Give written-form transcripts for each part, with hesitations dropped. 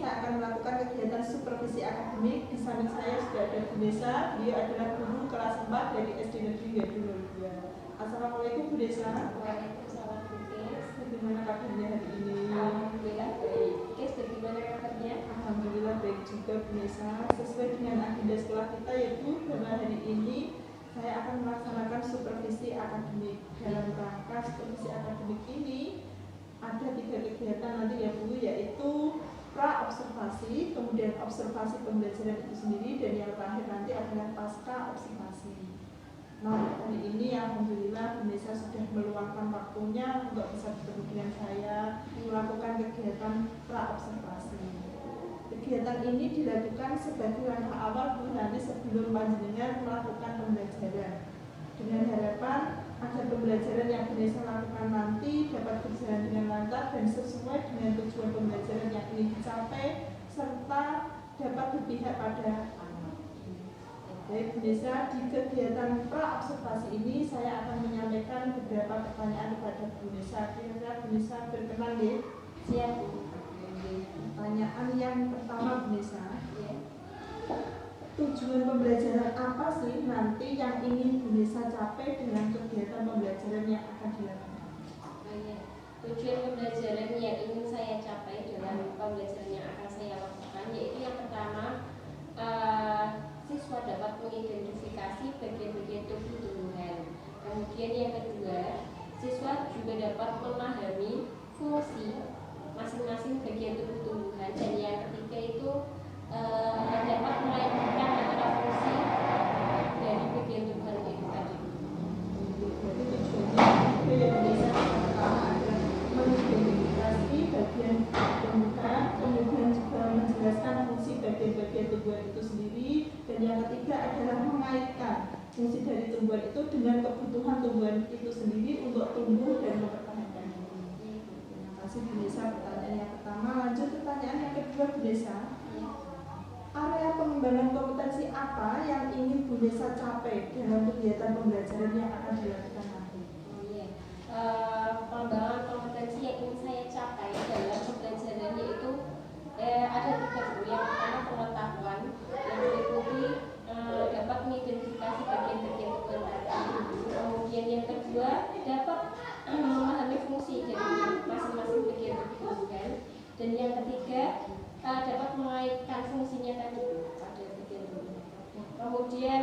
saya akan melakukan kegiatan supervisi akademik. Di samping saya sudah ada Bu Nesa, beliau adalah guru kelas 4 dari SD Negeri Gading 02. Assalamualaikum Bu Nesa. Waalaikumsalam Bu Kes. Bagaimana kabarnya hari ini? Alhamdulillah baik. Kes, bagaimana kabarnya? Alhamdulillah baik juga Bu Nesa. Sesuai dengan agenda sekolah kita yaitu pada hari ini saya akan melaksanakan supervisi akademik. Dalam rangka supervisi akademik ini ada 3 kegiatan nanti ya Bu, yaitu pra-observasi, kemudian observasi pembelajaran itu sendiri, dan yang terakhir nanti adalah pasca observasi. Nah, hari ini Alhamdulillah Bu Nesa sudah meluangkan waktunya untuk bisa bertemu dengan saya melakukan kegiatan pra-observasi. Kegiatan ini dilakukan sebagai langkah awal Bu Hani sebelum panjenengan melakukan pembelajaran, dengan harapan agar pembelajaran yang Bu Nesa lakukan nanti dapat berjalan dengan lancar dan sesuai dengan tujuan pembelajaran yang ingin dicapai, serta dapat berpihak pada anak. Baik Bu Nesa, di kegiatan pra-observasi ini saya akan menyampaikan beberapa pertanyaan kepada Bu Nesa. Kira-kira Bu Nesa berkenan ya? Siap. Pertanyaan yang pertama Bu Nesa, tujuan pembelajaran apa sih nanti yang ingin Bu Nesa capai dengan kegiatan pembelajaran yang akan dilakukan? Tujuan pembelajaran yang ingin saya capai dalam pembelajaran yang akan saya lakukan yaitu yang pertama, siswa dapat mengidentifikasi bagian-bagian tubuh tumbuhan. Kemudian yang kedua, siswa juga dapat memahami fungsi masing-masing bagian tubuh tumbuhan, dan yang ketiga itu dapat melakukan antara fungsi dari bagian tumbuhan itu tadi. Jadi tujuannya yang bisa pertama adalah mengidentifikasi bagian tumbuhan, kemudian juga menjelaskan fungsi bagian-bagian tumbuhan itu sendiri, dan yang ketiga adalah mengaitkan fungsi dari tumbuhan itu dengan kebutuhan tumbuhan itu sendiri untuk tumbuh dan mempertahankan diri. Terima kasih Bu Nesa pertanyaan yang pertama. Lanjut pertanyaan yang kedua Bu Nesa. Area pengembangan kompetensi apa yang ingin Bu Nesa capai dalam kegiatan pembelajaran yang akan dilakukan nanti? Pengembangan kompetensi yang ingin saya capai dalam pembelajaran yaitu ada 3 Bu. Yang pertama pengetahuan, yang meliputi dapat mengidentifikasi bagian-bagian tubuh tadi. Kemudian yang kedua dapat memahami fungsi dari masing-masing bagian tubuh tumbuhan, dan yang ketiga dapat mengaitkan fungsinya tadi pada bagian tubuh. Kemudian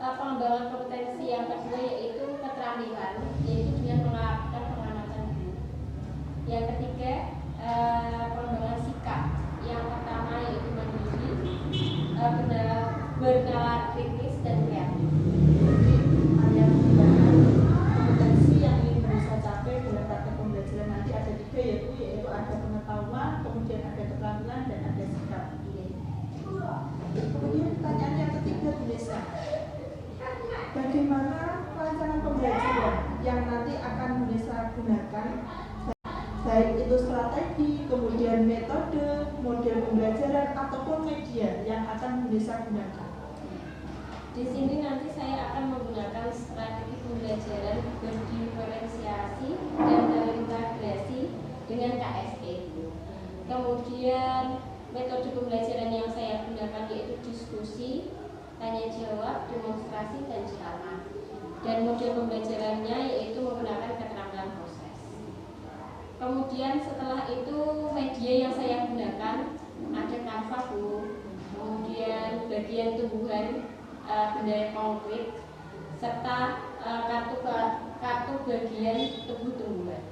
pengembangan kompetensi yang kedua yaitu keterampilan, yaitu dengan melakukan pengamatan guru. Yang ketiga pengembangan sikap. Yang pertama yaitu mandiri, bernalar kritis dan kreatif. Jadi area pengembangan kompetensi yang ingin Bu Nesa capai dalam praktek pembelajaran nanti ada 3 yaitu ada pengetahuan, kemudian ada keterampilan, dan ada sikap. Kemudian pertanyaan yang ketiga Bu Nesa, bagaimana rancangan pembelajaran yang nanti akan Bu Nesa gunakan, baik itu strategi, kemudian metode, model pembelajaran, ataupun media yang akan Bu Nesa gunakan? Di sini nanti saya akan menggunakan strategi pembelajaran berdiferensiasi dan terintegrasi dengan KSE. Kemudian metode pembelajaran yang saya gunakan yaitu diskusi, tanya jawab, demonstrasi, dan ceramah. Dan model pembelajarannya yaitu menggunakan keterampilan proses. Kemudian setelah itu media yang saya gunakan ada Canva Bu, kemudian bagian tumbuhan benda konkret, serta kartu bagian tubuh tumbuhan.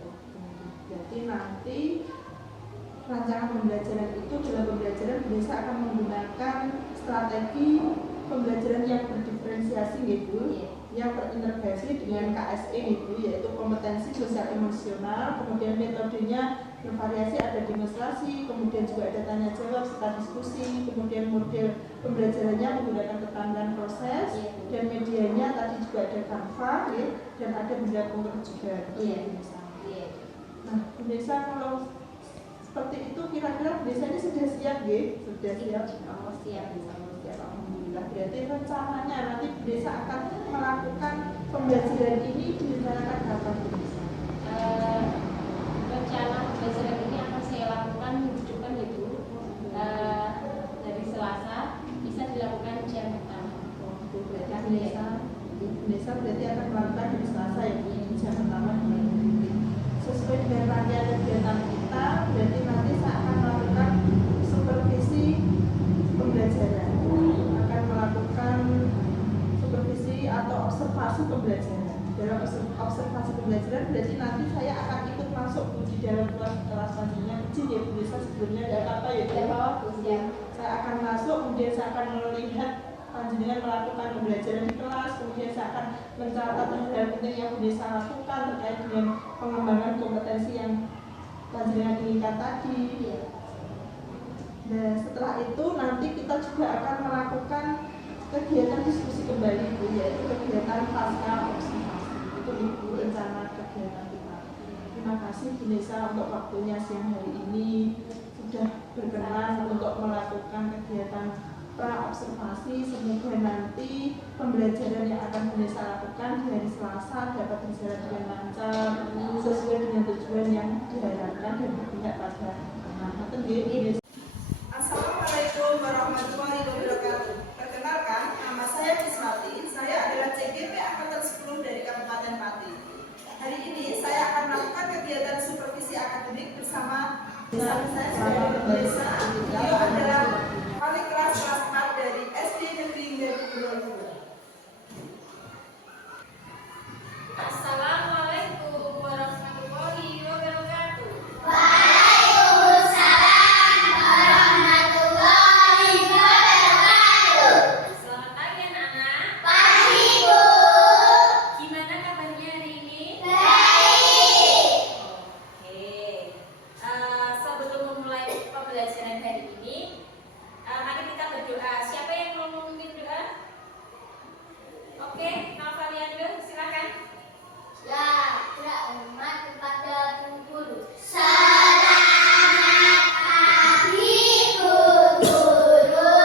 Jadi nanti rancangan pembelajaran itu dalam pembelajaran Bu Nesa akan menggunakan strategi pembelajaran yang berdiferensiasi gitu, yang terintegrasi dengan KSE gitu, yaitu kompetensi sosial emosional, kemudian metodenya bervariasi, ada demonstrasi, kemudian juga ada tanya jawab serta diskusi, kemudian model pembelajarannya menggunakan keterampilan proses, dan medianya tadi juga ada Canva ya, dan ada benda konkret juga. Nah Bu Nesa, kalau seperti itu kira-kira Bu Nesa ini sudah siap ya? Sudah siap? Oh, siap. Alhamdulillah. Berarti rencananya nanti Bu Nesa akan melakukan pembelajaran ini direncanakan kapan Bu Nesa? Rencana pembelajaran ini akan saya lakukan minggu depan itu Desa sebelumnya tidak apa-apa ya. Tidak apa-apa Bu, siap. Saya akan masuk, kemudian saya akan melihat panjenengan melakukan pembelajaran di kelas, kemudian saya akan mencatat hal penting yang Bu Desa lakukan terkait dengan pengembangan kompetensi yang panjenengan inginkan tadi. Nah, setelah itu nanti kita juga akan melakukan kegiatan diskusi kembali Bu, yaitu kegiatan pasca observasi. Itu Ibu rencana kegiatan kita. Terima kasih Bu Nesa untuk waktunya siang hari ini, sudah berkenan untuk melakukan kegiatan pra observasi. Semoga nanti pembelajaran yang akan Bu Nesa lakukan di hari Selasa dapat berjalan dengan lancar sesuai dengan tujuan yang diharapkan dan berpihak pada anak. Assalamualaikum warahmatullahi wabarakatuh. Perkenalkan, nama saya Kiswati. Saya adalah CGP Angkatan 10 dari Kabupaten Pati. Hari ini saya akan melakukan kegiatan supervisi akademik bersama saya sebagai desa. Beliau adalah wali kelas 4 dari SD Negeri Negeri. Assalamualaikum warahmatullahi wabarakatuh. Selamat pagi anak-anak. Pagi, Bu. Gimana kabarnya hari ini? Baik. Oke. Sebelum memulai pembelajaran hari ini, mari kita berdoa. Siapa yang mau memimpin doa? Oke, Navaliando, silakan. Ya, hormat kepada Bu Guru. Selamat pagi, Bu Guru.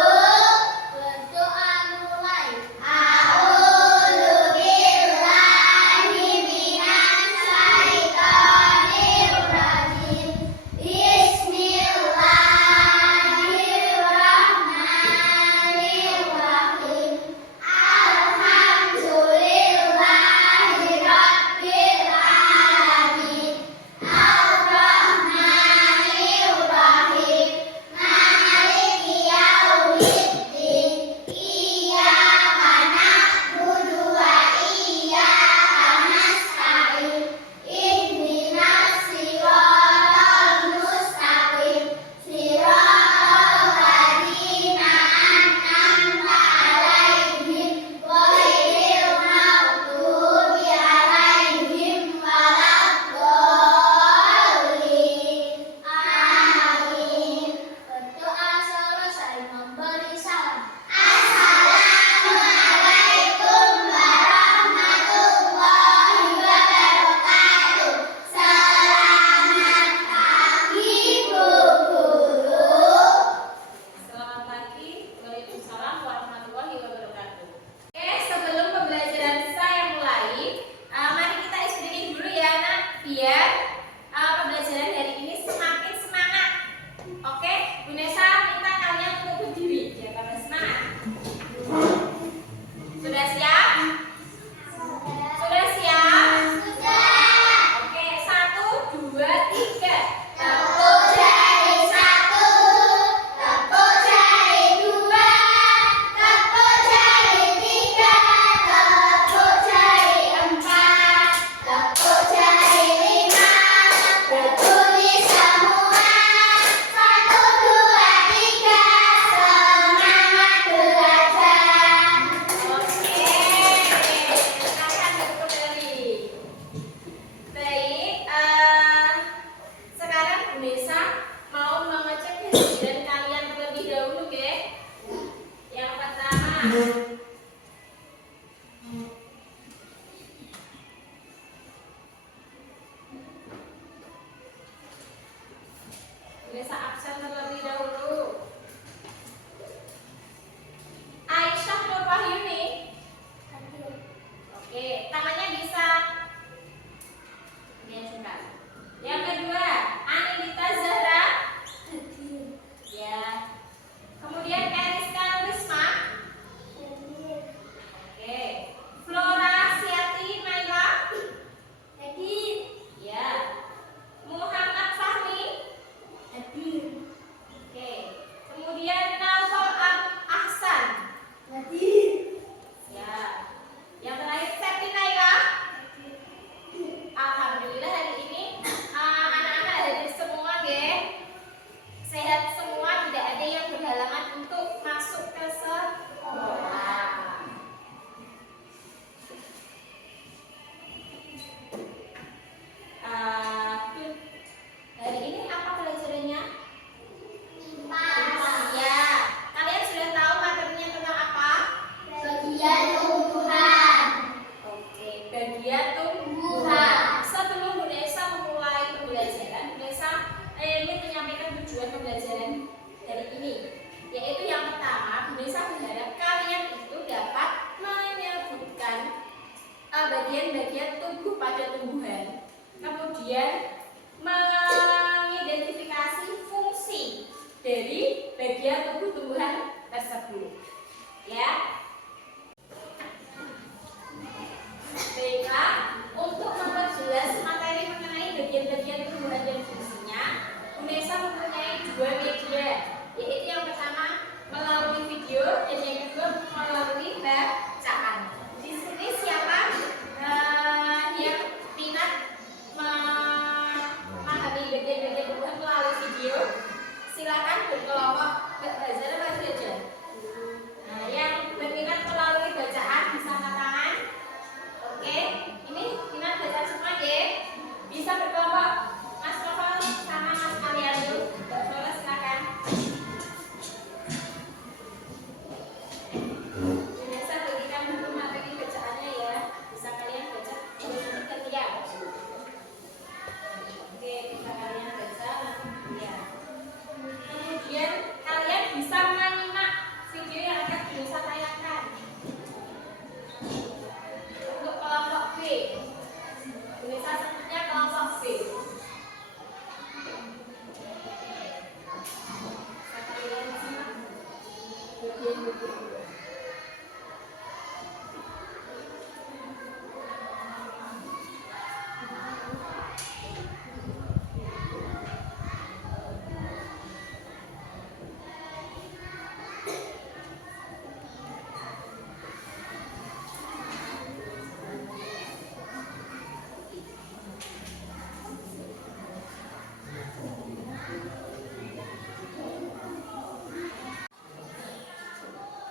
Berdoa mulai. A'udzu billahi minas syaitonir rajim. Bismillahirrahmanirrahim. Alhamdulillahirabbil alamin. Ar-Rahmanir-Rahim. Maliki yaumiddin. Iyyaka na'budu wa iyyaka nasta'in. Ihdinas siratal mustaqim. Siratal ladzina an'amta 'alaihim ghairil maghdubi 'alaihim waladdallin. Amin. Berdoa selesai memberi salam. Assalamualaikum warahmatullahi wabarakatuh. Selamat pagi, Bu Guru. Selamat pagi. Waalaikumsalam warahmatullahi wabarakatuh. Oke, sebelum pembelajaran saya mulai, mari kita istirahat dulu ya, anak, biar pembelajaran hari ini semakin semangat. Oke, Bu Nesa minta kalian untuk berdiri biar kalian semangat. Sudah siap? Sudah siap? Oke, 1, 2, 3. Tepuk jari 1, tepuk jari 2, tepuk jari 3, tepuk jari 4, tepuk jari 5. Berdiri semua. 1, 2, 3. Semangat belajar. Oke, silakan duduk kembali. Baik, sekarang Bu Nesa mau mengecek kehadiran kalian terlebih dahulu, oke? Yang pertama, Bu Nesa absen terlebih dahulu. Aisyah Nur Wahyuni. Oke, tangannya bisa diajukan. Yang kedua, Anindita Zahra. Ya. Kemudian Eriska Risma. dari bagian tubuh tumbuhan tersebut. Ya. Baiklah, untuk memperjelas materi mengenai bagian-bagian tumbuhan dan fungsinya, UNESA mempunyai dua media, yaitu yang pertama melalui video dan yang kedua melalui bacaan. Di sini siapa yang minat memahami bagian-bagian tumbuhan melalui video, silakan berkelompok belajar apa saja. Nah, yang berminat melalui bacaan bisa angkat tangan. Oke, ini minat bacaan semua ya. Bisa berkelompok. Mas Novel sama Mas Aliando. Mbak Sola silakan. Biasa bagikan buku materi bacaannya ya. Bisa kalian baca ketika. Oke, bisa kalian baca ya. Kemudian kalian bisa menyimak video yang akan bisa tayangkan. Untuk kelompok B, bisa sebutnya kelompok B. Bisa kalian simak bagian-bagian.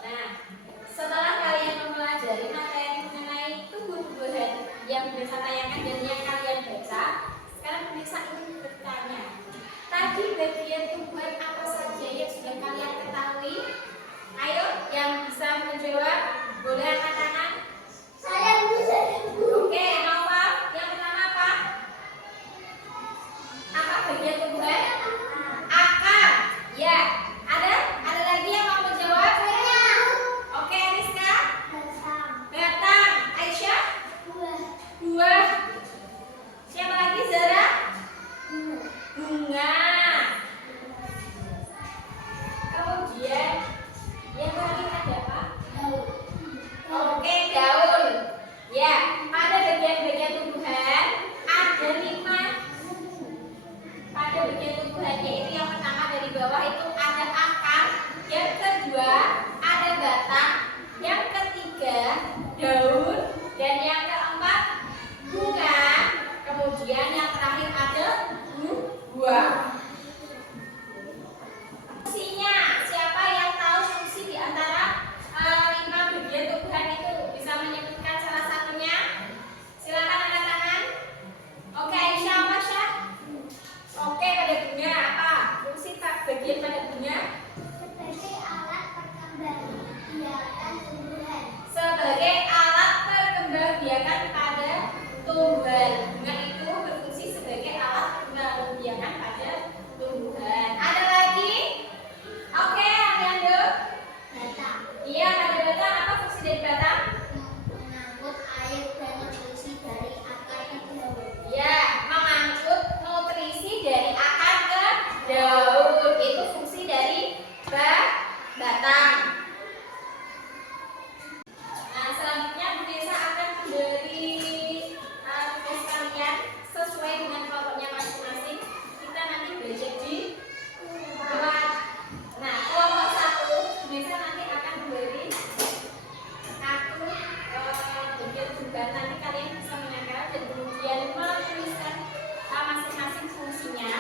Nah, setelah kalian mempelajari materi mengenai tumbuh-tumbuhan yang bisa tayangan dan yang kalian baca, sekarang bisa ingin bertanya. Tadi bagian tumbuhan apa saja yang sudah kalian ketahui? Ayo, yang bisa menjawab, boleh angkat tangan. Saya bisa. Oke, Nova, yang pertama apa? Apa bagian tumbuhan? Akar. Ya. Ada lagi yang mau menjawab? Oke, Rizka. Batang. Aisyah? Buah. Siapa lagi? Zara? Bunga. Kemudian yang terakhir ada apa? Oke, daun. Ya, pada bagian-bagian tumbuhan ada 5. Pada bagian tumbuhannya itu yang pertama dari bawah itu ada akar, yang kedua ada batang, yang ketiga daun, dan yang keempat bunga. Kemudian yang terakhir ada buah. Fungsinya, siapa yang tahu fungsi di antara 5 bagian tumbuhan itu? Bisa menyebutkan salah satunya? Silakan angkat tangan. Oke, Aisyah, Masya. Oke, pada bunga apa? Fungsi bagian pada bunga? Sebagai alat perkembangbiakan tumbuhan. Sebagai alat perkembangbiakan pada tumbuhan. Bunga itu berfungsi sebagai alat perkembangbiakan pada tumbuhan. Ada lagi? Oke, Aliando. Batang. Iya, pada batang apa fungsi dari batang? Mengangkut air dan nutrisi dari akar ke daun. Ya, mengangkut nutrisi dari akar ke daun. Itu fungsi dari batang. Nah, selanjutnya Bu Desa akan memberi tugas kalian sesuai dengan kelompoknya masing-masing. Kita nanti belajar di kelas. Nah, kelompok 1 Bu Desa nanti akan memberi kartu bagian tumbuhan. Nanti kalian bisa menempel dan kemudian menuliskan masing-masing fungsinya.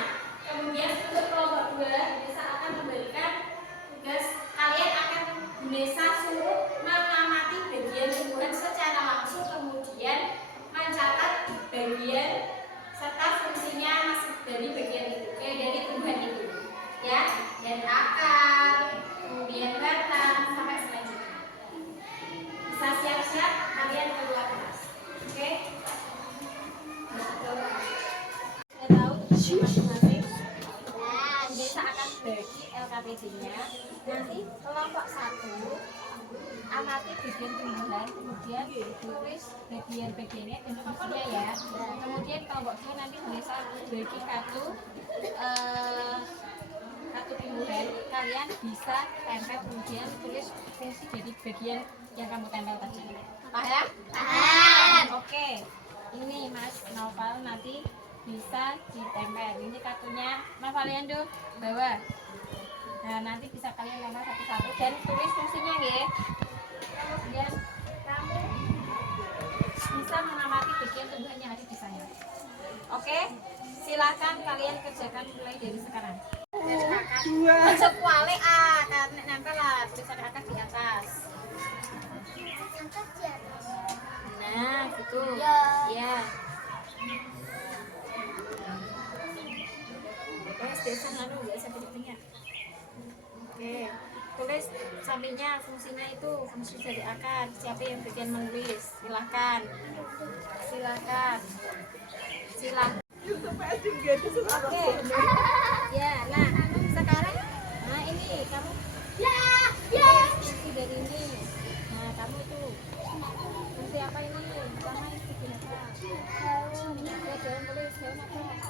Kemudian untuk kelompok 2 Bu Desa akan memberikan tugas, kalian akan Bu Desa suruh mengamati bagian tumbuhan secara langsung, kemudian mencatat bagian serta fungsinya dari bagian itu, dari tumbuhan itu, ya, dan akar, kemudian batang sampai selanjutnya. Bisa siap-siap kalian keluar kelas, oke? Saya tahu masing-masing. Desa akan bagi LKPD-nya. Nanti kelompok 1 amati bagian tumbuhan, kemudian tulis bagian-bagiannya dan fungsinya ya. Kemudian kelompok 2 nanti bisa bagi kartu tumbuhan. kalian bisa tempel kemudian tulis fungsi dari bagian yang kamu tempel tadi. Paham? Paham. Oke. Ini Mas Noval nanti bisa ditempel. Ini kartunya Mas Valiando bawa. Nah, nanti bisa kalian nomor satu-satu dan tulis fungsinya ya. Kemudian kamu bisa mengamati bagian tumbuhan yang ada di sana. Oke? Silakan kalian kerjakan mulai dari sekarang. Masuk kuali karena nempel lah tulisan kakak di atas. Nah, gitu. Ya. Desa lalu nggak usah bertanya. Oke, tulis sampingnya fungsinya itu fungsi dari akar. Siapa yang bagian menulis? Silakan. Oke. Ya, nah sekarang, ini kamu. Fungsi dari ini. Nah, kamu itu. Fungsi apa ini? Sama itu apa? Ya, jangan tulis daun apa?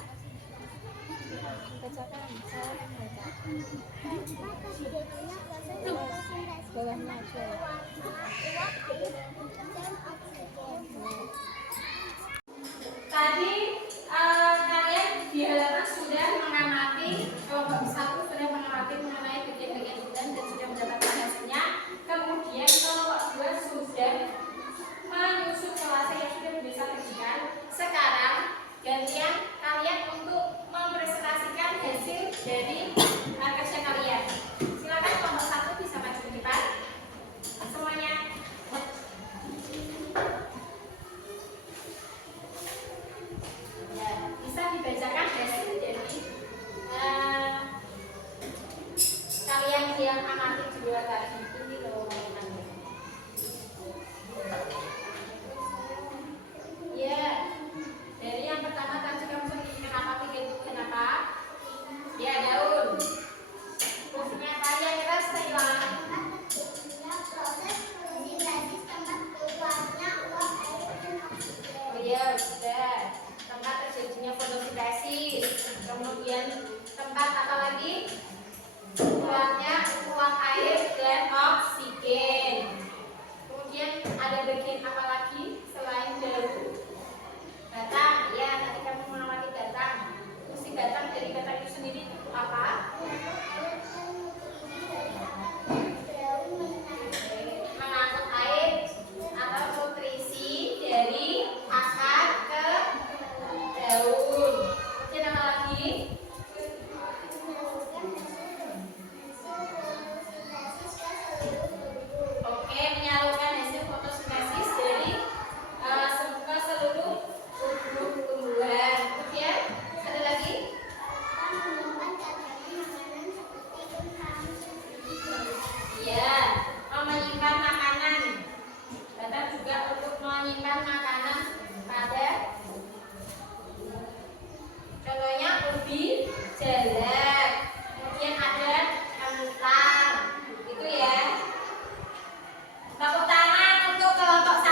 Bacakan, saya membaca. Bawahnya aja. Tadi kalian di halaman sudah mengamati kelompok 1 sudah mengamati mengenai bagian-bagian bulan dan sudah mendapatkan hasilnya. Kemudian kelompok 2 sudah menyusun kelasnya yang sudah bisa kerjakan. Sekarang gantian kalian untuk mempresentasikan hasil dari kerja kalian. Silakan kelompok 1 bisa maju ke depan. Semuanya. Ya, bisa dibacakan hasil dari kalian yang amati di luar tadi. Ini loh mainannya. Ya, dari yang pertama tadi kamu sendiri kenapa pilih kenapa? Ya, daun. Fungsinya kalian keras hilang. Oh iya, sudah. Tempat terjadinya fotosintesis. Kemudian tempat apa lagi? Keluarnya uap air dan oksigen. Kemudian ada bagian apa lagi selain daun? Batang. Ya, nanti kamu mengamati batang. Fungsi batang dari batang itu sendiri itu apa? Mengangkut air atau nutrisi dari akar ke daun. Kemudian apa lagi? Oke, menyalurkan hasil fotosintesis dari ke seluruh tubuh tumbuhan. Kemudian ada lagi? Ya, menyimpan makanan. Batang juga untuk menyimpan makanan pada contohnya ubi jalak. Kemudian ada kentang. Itu ya. Tepuk tangan untuk kelompok 1.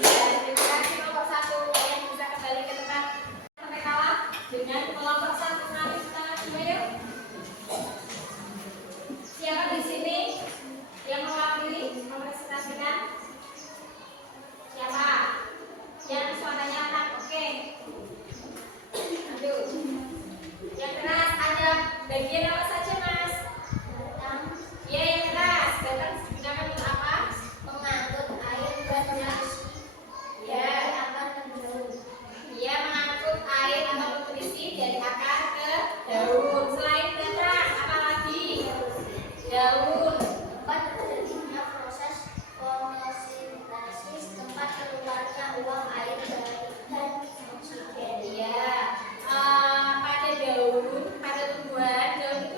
Ya, terima kasih kelompok 1. Kalian bisa kembali ke tempat sampai kalah dengan kelompok 1. Mari kita coba yuk. Siapa di sini yang mewakili mempresentasikan? Siapa? Yang suaranya anak, oke. Aduh. Yang keras ada bagian apa saja, Mas? Ya, yang keras. Batang digunakan untuk apa? Mengangkut air banyak. Ya, dia mengangkut air atau nutrisi dari akar ke daun. Selain batang, apa lagi? Daun. Tempat terjadinya proses fotosintesis, tempat keluarnya uap air dan oksigen. Ya, pada daun, pada tumbuhan, daun itu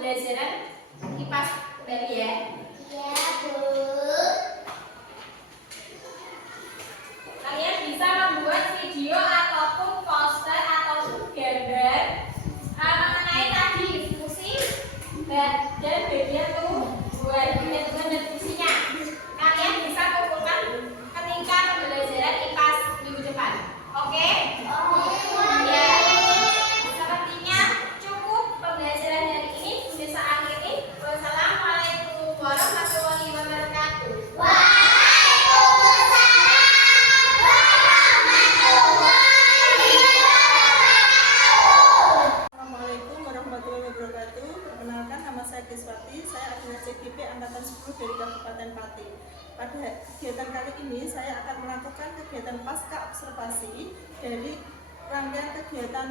pembelajaran IPA kembali ya. Ya, Bu. Kalian bisa membuat video ataupun poster ataupun gambar mengenai tadi fungsi dan bagian tumbuhan dan fungsinya. Kalian bisa kumpulkan ketika pembelajaran IPA minggu depan. Oke? Ya. Sepertinya cukup pembelajaran hari ini. Bisa akhiri. Wassalamualaikum warahmatullahi wabarakatuh. Assalamualaikum warahmatullahi wabarakatuh. Perkenalkan, nama saya Kiswati. Saya adalah CGP Angkatan 10 dari Kabupaten Pati. Pada kegiatan kali ini saya akan melakukan kegiatan pasca observasi dari rangkaian kegiatan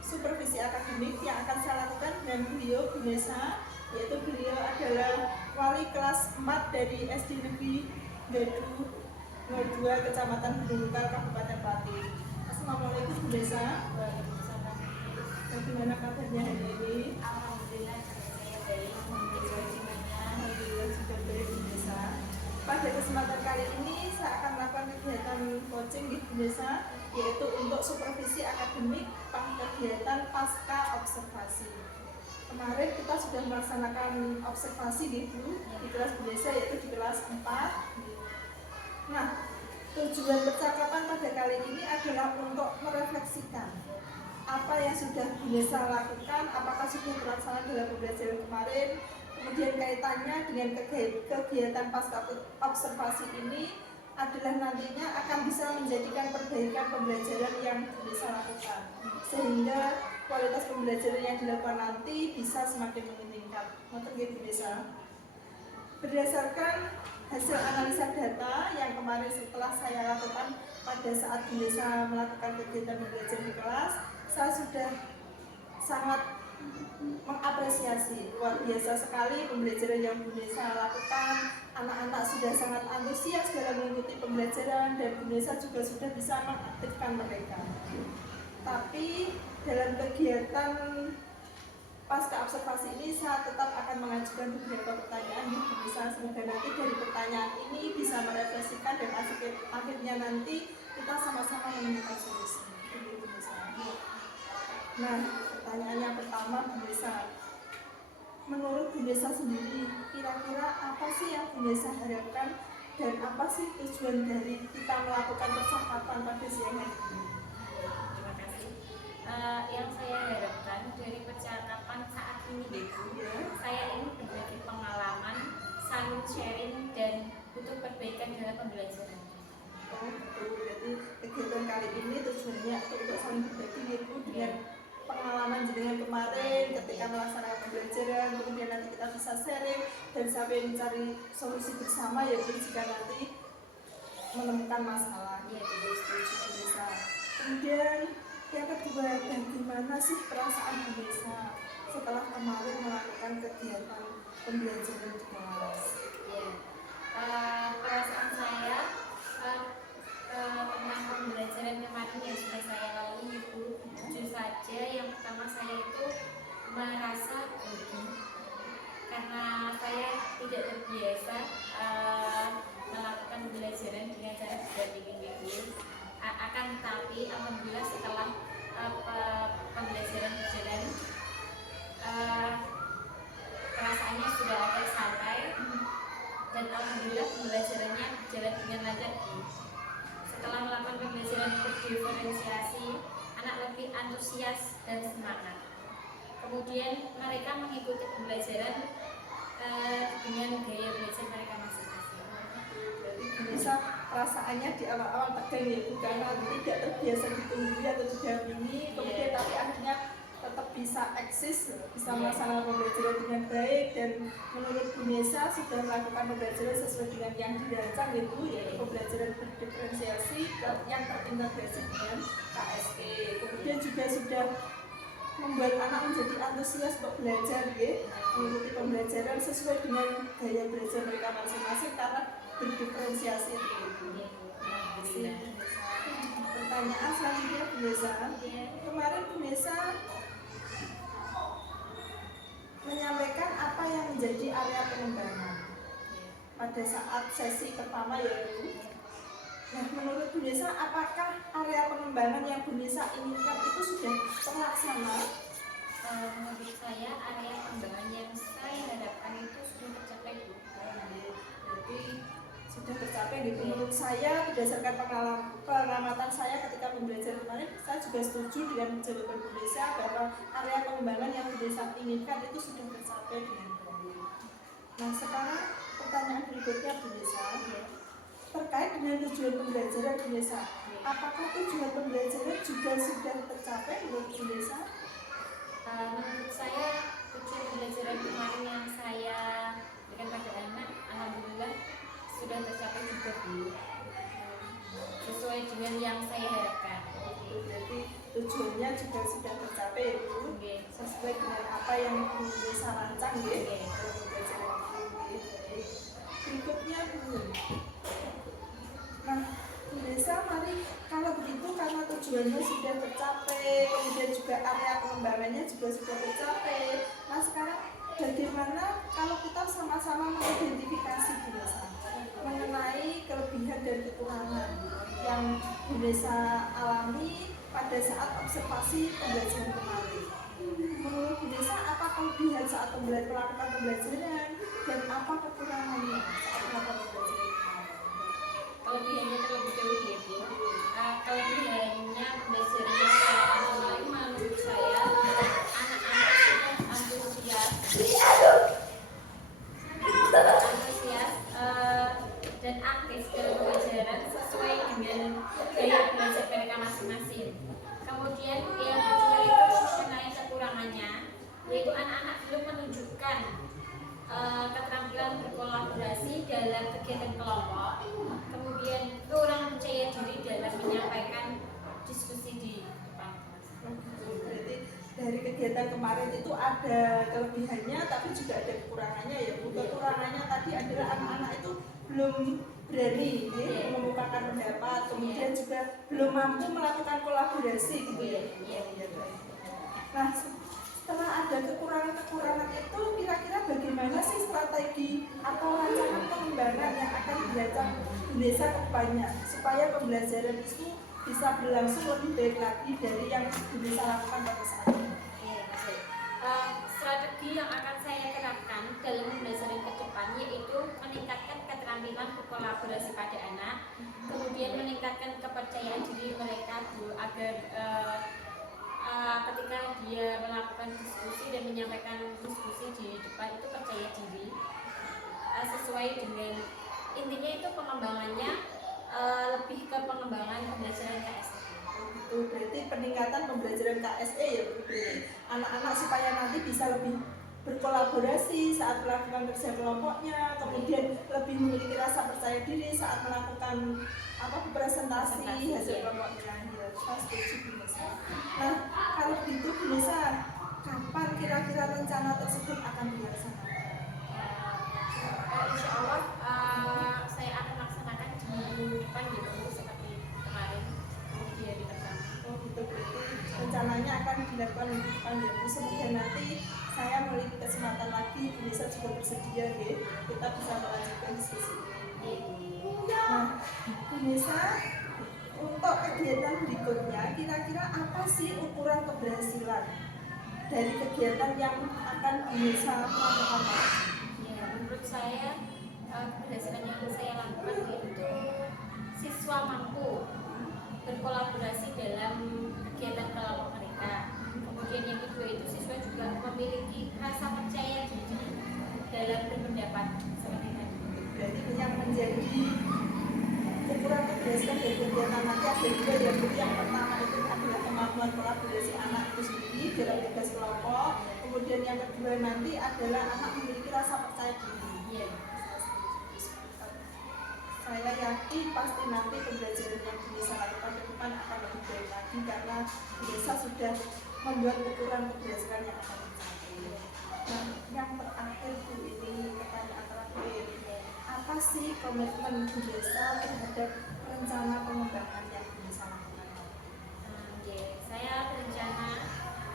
supervisi akademik yang akan saya lakukan dengan beliau Bu Nesa, yaitu beliau adalah wali kelas 4 dari SD Negeri Bedu 02 Kecamatan Gunungkal Kabupaten Pati. Assalamualaikum Bu Nesa. Bagaimana kabarnya hari ini? Alhamdulillah saya baik. Alhamdulillah juga baik Bu Nesa. Pada kesempatan kali ini saya akan melakukan kegiatan coaching di Bu Nesa, yaitu untuk supervisi akademik kegiatan pasca observasi. Kemarin kita sudah melaksanakan observasi di kelas Bu Nesa, yaitu di kelas 4. Nah, tujuan percakapan pada kali ini adalah untuk merefleksikan apa yang sudah Bu Nesa lakukan, apakah sudah terlaksana dalam pembelajaran kemarin, kemudian kaitannya dengan kegiatan pasca observasi ini adalah nantinya akan bisa menjadikan perbaikan pembelajaran yang Bu Nesa lakukan, sehingga kualitas pembelajaran yang dilakukan nanti bisa semakin meningkat. Ngoten nggih Bu Nesa. Berdasarkan hasil analisa data yang kemarin setelah saya lakukan pada saat Bu Nesa melakukan kegiatan belajar di kelas, saya sudah sangat mengapresiasi, luar biasa sekali pembelajaran yang Bu Nesa lakukan. Anak-anak sudah sangat antusias dalam mengikuti pembelajaran dan Bu Nesa juga sudah bisa mengaktifkan mereka. Tapi dalam kegiatan pasca observasi ini saya tetap akan mengajukan beberapa pertanyaan di Bu Nesa. Semoga nanti dari pertanyaan ini bisa merefleksikan dan akhirnya nanti kita sama-sama menemukan solusi. Bu Nesa. Nah, pertanyaan yang pertama Bu Nesa, menurut Bu Nesa sendiri, kira-kira apa sih yang Bu Nesa harapkan dan apa sih tujuan dari kita melakukan percakapan pada siang hari ini? Terima kasih. Yang saya harapkan dari percakapan saat ini itu, saya ingin berbagi pengalaman, saling sharing dan untuk perbaikan dalam pembelajaran. Oh, betul. Berarti kegiatan kali ini tujuannya untuk saling berbagi yaitu dengan pengalaman jenengan kemarin ketika melaksanakan pembelajaran, kemudian nanti kita bisa sharing dan sampai mencari solusi bersama, yaitu jika nanti menemukan masalah. Ya, Setuju Bu Nesa. Kemudian yang kedua, bagaimana sih perasaan Bu Nesa setelah kemarin melakukan kegiatan pembelajaran di kelas? ya. Perasaan saya tentang pembelajaran kemarin yang sudah saya lalui itu jujur saja, yang pertama saya itu merasa grogi karena saya tidak terbiasa melakukan pembelajaran dengan cara berdampingan. Akan tetapi alhamdulillah setelah pembelajaran berjalan, perasaannya sudah agak santai dan alhamdulillah pembelajarannya berjalan dengan lancar. Setelah melakukan pembelajaran berdiferensiasi, anak lebih antusias dan semangat. Kemudian mereka mengikuti pembelajaran dengan gaya belajar mereka masing-masing. Jadi Bu Nesa perasaannya di awal-awal tegang ya Bu, karena tidak terbiasa ditunggui atau didampingi, kemudian tapi akhirnya tetap bisa eksis, bisa melaksanakan pembelajaran dengan baik, dan menurut Bu Nesa sudah melakukan pembelajaran sesuai dengan yang dirancang itu, yaitu pembelajaran berdiferensiasi yang terintegrasi dengan KSE. Kemudian juga sudah membuat anak menjadi antusias untuk belajar, ya, mengikuti pembelajaran sesuai dengan gaya belajar mereka masing-masing karena berdiferensiasi itu. Pertanyaan selanjutnya Bu Nesa, kemarin Bu Nesa menyampaikan pada saat sesi pertama ya Bu. Nah, menurut Bu Nisa, apakah area pengembangan yang Bu Nisa inginkan itu sudah terlaksana? Menurut saya area pengembangan yang saya harapkan itu sudah tercapai Bu. Berarti sudah tercapai gitu. Menurut saya berdasarkan pengamatan saya ketika pembelajaran kemarin, saya juga setuju dengan jawaban Bu Nisa bahwa area pengembangan yang Bu Nisa inginkan itu sudah tercapai dengan baik. Nah, sekarang pertanyaan berikutnya Bu Nisa, terkait dengan tujuan pembelajaran Bu Nisa, apakah tujuan pembelajaran juga sudah tercapai menurut Bu Nisa? Menurut saya tujuan pembelajaran kemarin yang saya berikan pada anak, alhamdulillah sudah tercapai juga Bu, sesuai dengan yang saya harapkan. Berarti tujuannya juga sudah tercapai ya Bu, sesuai dengan apa yang Bu Nisa rancang ya. Pembelajaran ini. Berikutnya Bu. Nah, Bu Nisa, mari kalau begitu karena tujuannya sudah tercapai, kemudian juga area pengembangannya juga sudah tercapai. Nah, sekarang bagaimana kalau kita sama-sama mengidentifikasi Bu Nisa mengenai kelebihan dan kekurangan yang Bu Nisa alami pada saat observasi pembelajaran kemarin? Menurut Bu Nisa, apa kelebihan saat melakukan pembelajaran dan apa kekurangannya saat melakukan pembelajaran? Kelebihannya terlebih dahulu ya Bu. Kelebihannya pembelajaran yang saya alami menurut saya anak-anak sudah antusias dan aktif dalam pembelajaran sesuai dengan gaya belajar mereka masing-masing. Kemudian yang kedua itu mengenai kekurangannya, yaitu anak-anak belum menunjukkan keterampilan berkolaborasi dalam kegiatan kelompok, kemudian kurang percaya diri dalam menyampaikan diskusi di depan. Berarti dari kegiatan kemarin itu ada kelebihannya tapi juga ada kekurangannya ya Bu. Kekurangannya tadi adalah anak-anak itu belum berani ya, mengemukakan pendapat, kemudian juga belum mampu melakukan kolaborasi gitu ya. Nah, setelah ada kekurangan-kekurangan itu, kira-kira bagaimana sih strategi atau rancangan pengembangan yang akan dirancang Bu Nisa ke depannya supaya pembelajaran itu bisa berlangsung lebih baik lagi dari yang Bu Nisa lakukan pada saat ini? Strategi yang akan saya terapkan dalam pembelajaran ke depan yaitu meningkatkan keterampilan berkolaborasi pada anak, kemudian meningkatkan kepercayaan diri mereka Bu, agar ketika dia melakukan diskusi dan menyampaikan diskusi di depan itu percaya diri, sesuai dengan intinya itu pengembangannya lebih ke pengembangan pembelajaran KSE. Itu berarti peningkatan pembelajaran KSE ya Bu. Berarti anak-anak supaya nanti bisa lebih berkolaborasi saat melakukan kerja kelompoknya, kemudian lebih memiliki rasa percaya diri saat melakukan presentasi hasil kelompoknya. Ya, saya setuju Bu Nisa. Nah, kalau gitu Bu Nisa, kapan kira-kira rencana tersebut akan dilaksanakan? Insya Allah saya akan laksanakan di minggu depan gitu seperti kemarin di hari pertama. Oh gitu, berarti rencananya akan dilakukan minggu depan ya Bu. Semoga nanti saya memiliki kesempatan lagi, Bu Nisa juga bersedia ya, kita bisa melanjutkan diskusi ini. Nah, Bu Nisa, untuk kegiatan berikutnya, kira-kira apa sih ukuran keberhasilan dari kegiatan yang akan Bu Nisa lakukan? Ya, menurut saya keberhasilan yang saya lakukan yaitu siswa mampu berkolaborasi dalam kegiatan kelompok mereka. Kemudian yang kedua itu siswa juga memiliki rasa percaya diri dalam berpendapat seperti tadi. Berarti yang menjadi ukuran keberhasilan dari kegiatan nanti ada juga yang pertama itu adalah kemampuan kolaborasi anak itu sendiri dalam tugas kelompok. Kemudian yang kedua nanti adalah anak memiliki rasa percaya diri. Iya. Saya yakin pasti nanti pembelajaran yang Bu Nisa lakukan ke depan akan lebih baik lagi karena Bu Nisa sudah membuat ukuran keberhasilan yang akan dicapai. Nah, yang terakhir Bu, ini pertanyaan terakhir. Apa sih komitmen Bu Nisa terhadap rencana pengembangan yang Bu Nisa lakukan? Saya berencana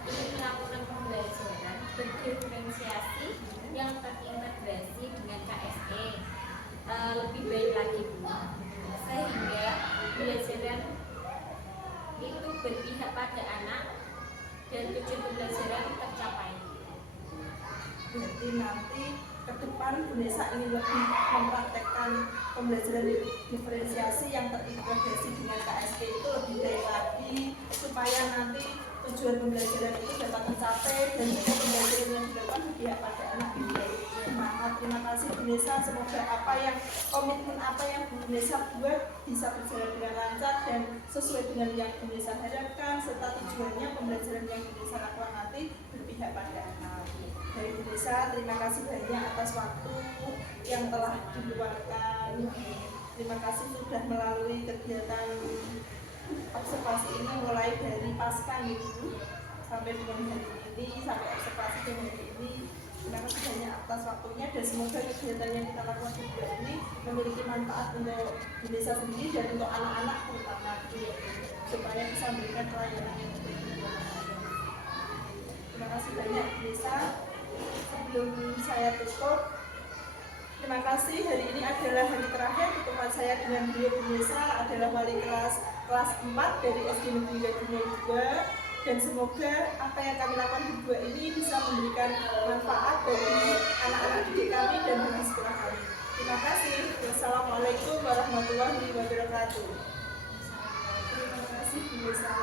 ingin melakukan pembelajaran berdiferensiasi yang terintegrasi dengan KSE. mungkin nanti ke depan Bu Nesa ingin lebih mempraktekkan pembelajaran diferensiasi yang terintegrasi dengan KSP itu lebih baik lagi, supaya nanti tujuan pembelajaran itu dapat tercapai dan juga pembelajaran yang dilakukan berpihak pada anak ini. Semangat, terima kasih Bu Nesa. Semoga komitmen apa yang Bu Nesa buat bisa berjalan dengan lancar dan sesuai dengan yang Bu Nesa harapkan, serta tujuannya pembelajaran yang Bu Nesa lakukan nanti berpihak pada anak. Dari Bu Nesa, terima kasih banyak atas waktu yang telah diluangkan. Terima kasih sudah melalui kegiatan observasi ini mulai dari pasca Ibu sampai dengan hari ini, sampai observasi dengan hari ini. Terima kasih banyak atas waktunya dan semoga kegiatan yang kita lakukan juga ini memiliki manfaat untuk Bu Nesa sendiri dan untuk anak-anak terutama, supaya bisa memberikan pelayanan yang lebih baik. Terima kasih banyak Bu Nesa. Sebelum saya tutup, terima kasih. Hari ini adalah hari terakhir pertemuan saya dengan beliau Bu Nesa, adalah wali kelas 4 dari SD Negeri Gadungan 2. Dan semoga apa yang kami lakukan berdua ini bisa memberikan manfaat bagi anak-anak didik kami dan bagi sekolah kami. Terima kasih. Wassalamualaikum warahmatullahi wabarakatuh. Terima kasih Bu Nesa.